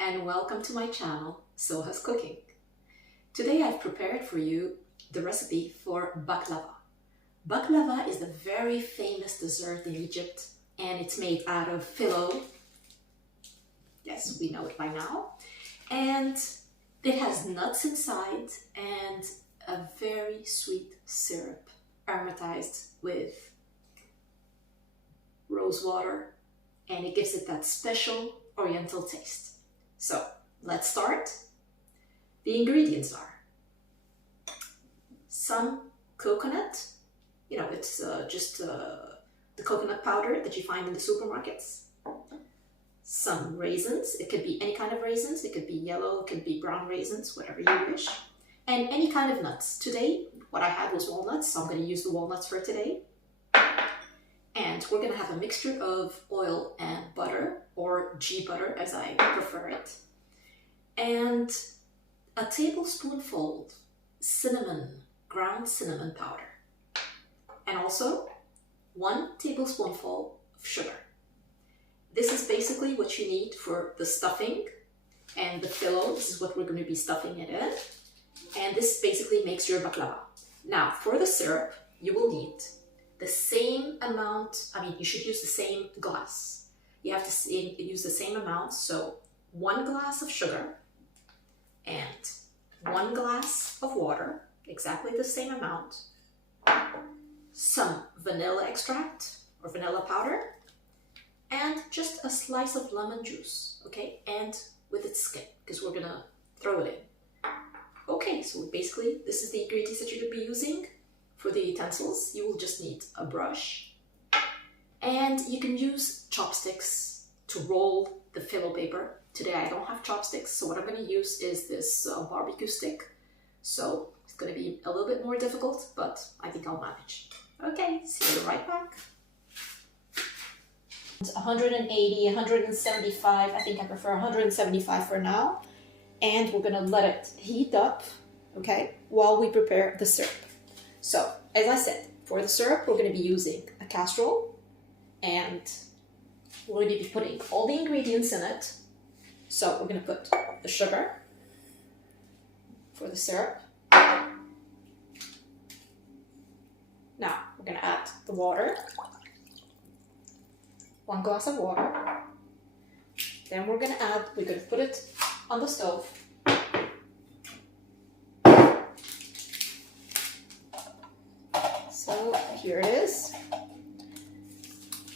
and welcome to my channel, Soha's Cooking. Today I've prepared for you the recipe for baklava. Baklava is a very famous dessert in Egypt and it's made out of phyllo. Yes, we know it by now. And it has nuts inside and a very sweet syrup aromatized with rose water, and it gives it that special oriental taste. So let's start. The ingredients are some coconut, it's just the coconut powder that you find in the supermarkets. Some raisins, it could be any kind of raisins, it could be yellow, it could be brown raisins, whatever you wish. And any kind of nuts. Today, what I had was walnuts, so I'm going to use the walnuts for today. And we're going to have a mixture of oil and butter, or ghee butter as I prefer it. And a tablespoonful ground cinnamon powder. And also 1 tablespoonful of sugar. This is basically what you need for the stuffing and the phyllo. This is what we're going to be stuffing it in. And this basically makes your baklava. Now, for the syrup, you will need the same amount. You should use the same glass. You have to use the same amount. So 1 glass of sugar and 1 glass of water, exactly the same amount. Some vanilla extract or vanilla powder, and just a slice of lemon juice, okay? And with its skin, because we're gonna throw it in. Okay, so basically this is the ingredients that you're gonna be using. For the utensils, you will just need a brush, and you can use chopsticks to roll the phyllo paper. Today I don't have chopsticks, so what I'm going to use is this barbecue stick. So it's going to be a little bit more difficult, but I think I'll manage. Okay, see you right back. 180, 175, I think I prefer 175 for now. And we're going to let it heat up, okay, while we prepare the syrup. So, as I said, for the syrup, we're going to be using a casserole, and we're going to be putting all the ingredients in it. So, we're going to put the sugar for the syrup. Now, we're going to add the water, 1 glass of water. Then we're going to put it on the stove. So here it is,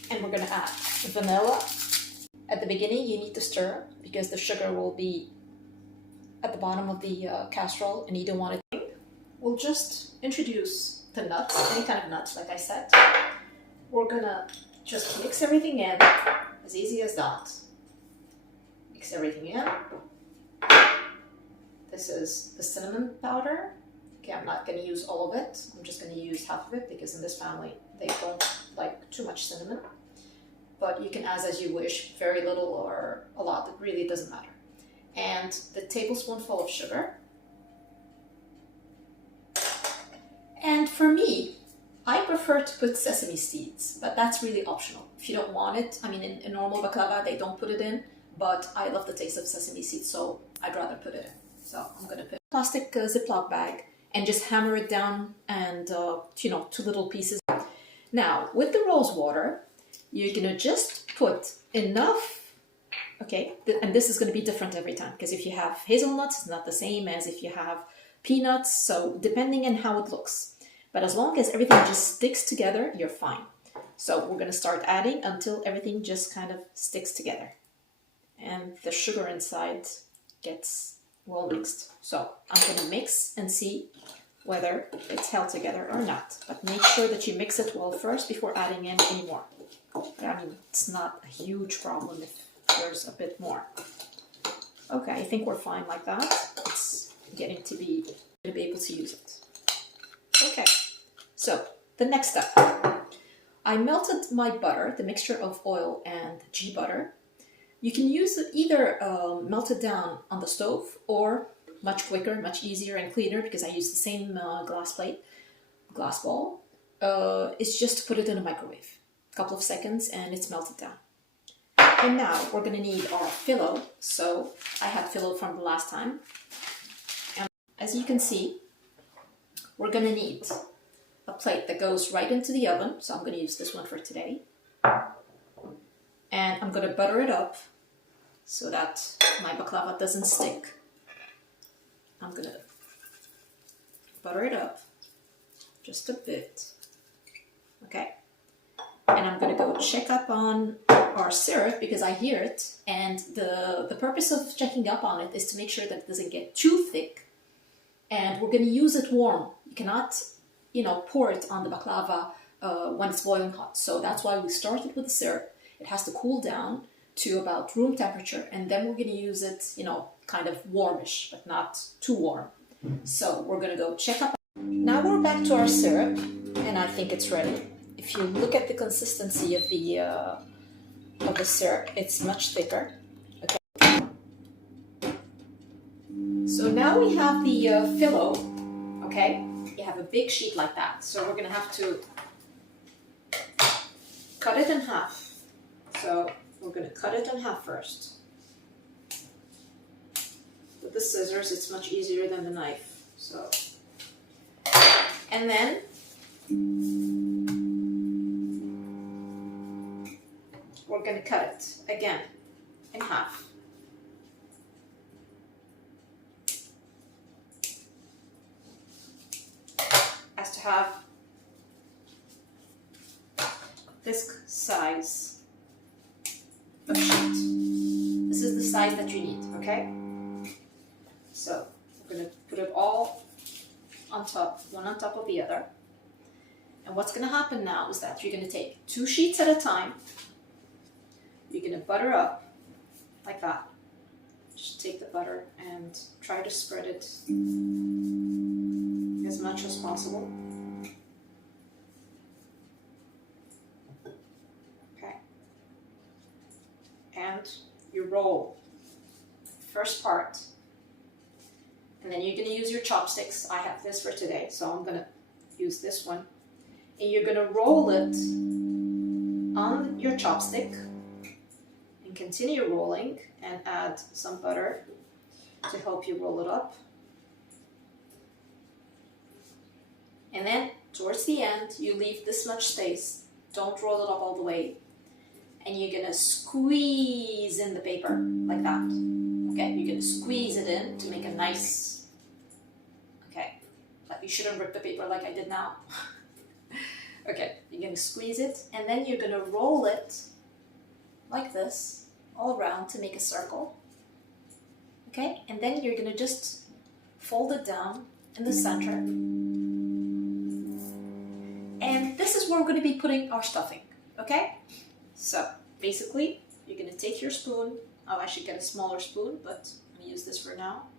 and we're going to add the vanilla. At the beginning you need to stir because the sugar will be at the bottom of the casserole and you don't want it. We'll just introduce the nuts, any kind of nuts like I said. We're going to just mix everything in, as easy as that. Mix everything in. This is the cinnamon powder. Okay, I'm not going to use all of it. I'm just going to use half of it because in this family they don't like too much cinnamon. But you can add as you wish, very little or a lot. It really doesn't matter. And the tablespoonful of sugar. And for me, I prefer to put sesame seeds, but that's really optional. If you don't want it, in normal baklava they don't put it in, but I love the taste of sesame seeds, so I'd rather put it in. So I'm going to put a plastic Ziploc bag and just hammer it down and, 2 little pieces. Now, with the rose water, you're going to just put enough, okay, and this is going to be different every time, because if you have hazelnuts, it's not the same as if you have peanuts, so depending on how it looks. But as long as everything just sticks together, you're fine. So we're going to start adding until everything just kind of sticks together. And the sugar inside gets well mixed. So I'm going to mix and see whether it's held together or not. But make sure that you mix it well first before adding in any more. It's not a huge problem if there's a bit more. Okay, I think we're fine like that. It's getting to be able to use it. Okay, so the next step. I melted my butter, the mixture of oil and ghee butter. You can use it either melted down on the stove or much quicker, much easier and cleaner because I use the same glass bowl. It's just to put it in a microwave. A couple of seconds and it's melted down. And now we're going to need our phyllo. So I had phyllo from the last time. And as you can see, we're going to need a plate that goes right into the oven. So I'm going to use this one for today. And I'm going to butter it up so that my baklava doesn't stick. I'm going to butter it up just a bit. Okay. And I'm going to go check up on our syrup because I hear it. And the purpose of checking up on it is to make sure that it doesn't get too thick. And we're going to use it warm. You cannot, pour it on the baklava when it's boiling hot. So that's why we started with the syrup. It has to cool down to about room temperature. And then we're going to use it, kind of warmish, but not too warm. So we're going to go check up. Now we're back to our syrup. And I think it's ready. If you look at the consistency of the syrup, it's much thicker. Okay. So now we have the phyllo. Okay, you have a big sheet like that. So we're gonna have to cut it in half. So we're gonna cut it in half first. With the scissors, it's much easier than the knife. So, and then we're going to cut it again in half. Has to have this size of sheet. This is the size that you need, okay? So we're going to put it all on top, one on top of the other. And what's going to happen now is that you're going to take 2 sheets at a time. You're going to butter up like that. Just take the butter and try to spread it as much as possible. Okay. And you roll first part. And then you're going to use your chopsticks. I have this for today, so I'm going to use this one. And you're going to roll it on your chopstick. Continue rolling and add some butter to help you roll it up. And then towards the end, you leave this much space. Don't roll it up all the way. And you're gonna squeeze in the paper like that. Okay, you're gonna squeeze it in to make a nice, okay, but you shouldn't rip the paper like I did now. Okay, you're gonna squeeze it and then you're gonna roll it like this all around to make a circle. Okay, and then you're gonna just fold it down in the center. And this is where we're gonna be putting our stuffing, okay? So basically, you're gonna take your spoon. Oh, I should get a smaller spoon, but I'm gonna use this for now.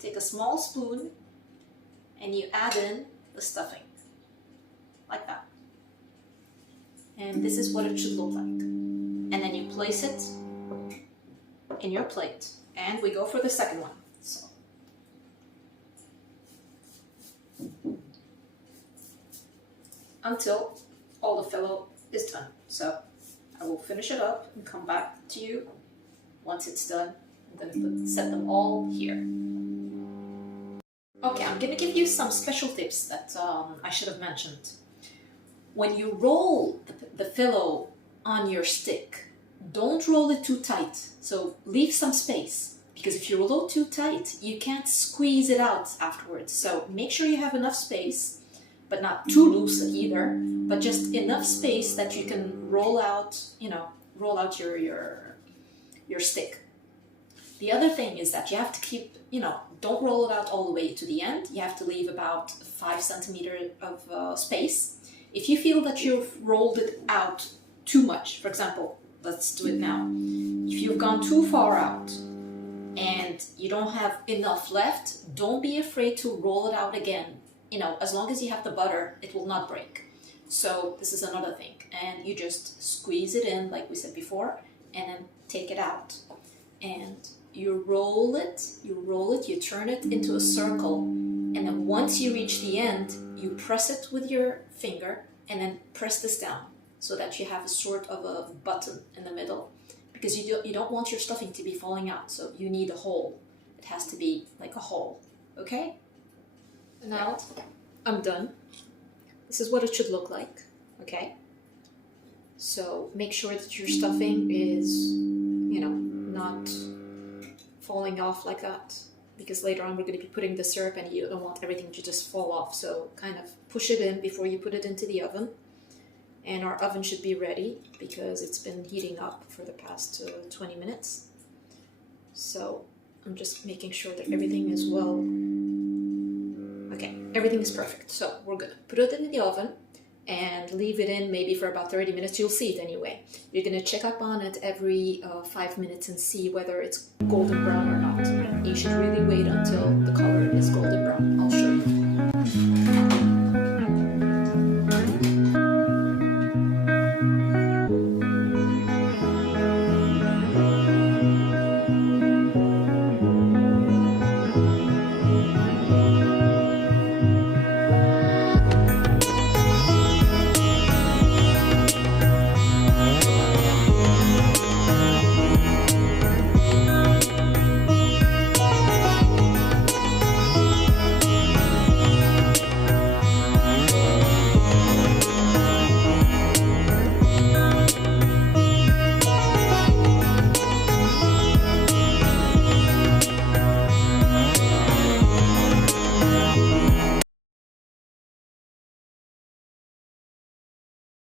Take a small spoon and you add in the stuffing, like that. And this is what it should look like. And then you place it in your plate. And we go for the second one. So, until all the phyllo is done. So I will finish it up and come back to you once it's done. I'm going to set them all here. Okay, I'm going to give you some special tips that I should have mentioned. When you roll the phyllo on your stick, don't roll it too tight. So leave some space, because if you roll it too tight, you can't squeeze it out afterwards. So make sure you have enough space, but not too loose either, but just enough space that you can roll out, your stick. The other thing is that you have to keep, don't roll it out all the way to the end. You have to leave about 5 centimeters of space. If you feel that you've rolled it out too much, for example, let's do it now. If you've gone too far out and you don't have enough left, don't be afraid to roll it out again. As long as you have the butter, it will not break. So this is another thing. And you just squeeze it in, like we said before, and then take it out. And you roll it, you turn it into a circle. And then once you reach the end, you press it with your finger and then press this down so that you have a sort of a button in the middle. because you don't want your stuffing to be falling out, so you need a hole. It has to be like a hole, okay? Now I'm done. This is what it should look like, okay? So make sure that your stuffing is, you know, not falling off like that, because later on we're going to be putting the syrup and you don't want everything to just fall off. So kind of push it in before you put it into the oven. And our oven should be ready because it's been heating up for the past 20 minutes. So I'm just making sure that everything is well. Okay, everything is perfect. So we're gonna put it in the oven and leave it in maybe for about 30 minutes. You'll see it anyway. You're gonna check up on it every 5 minutes and see whether it's golden brown or not. You should really wait until the color is golden brown.